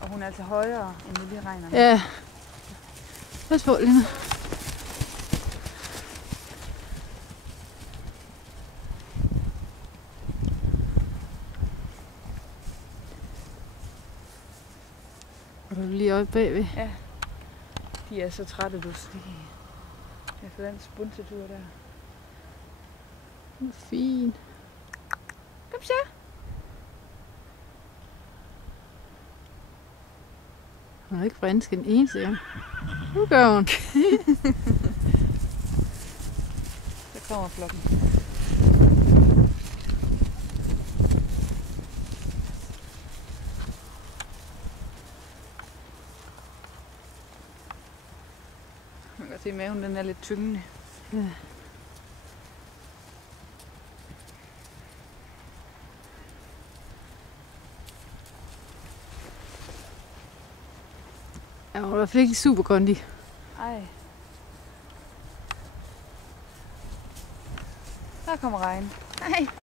Og hun er altså højere, end det lige regner med. Ja. Pas på, Lina. Og du er lige oppe bagved. Ja. De er så trætte, du stiger. Efter den spunsetur der. Fint. Kom så. Hun er ikke fransk en eneste gang. Nu gør hun. Så kommer flokken. Man kan se, at maven den er lidt tyngende. Ja. Ja, hun er i hvert fald ikke super kondi. Ej. Der kommer regn. Nej.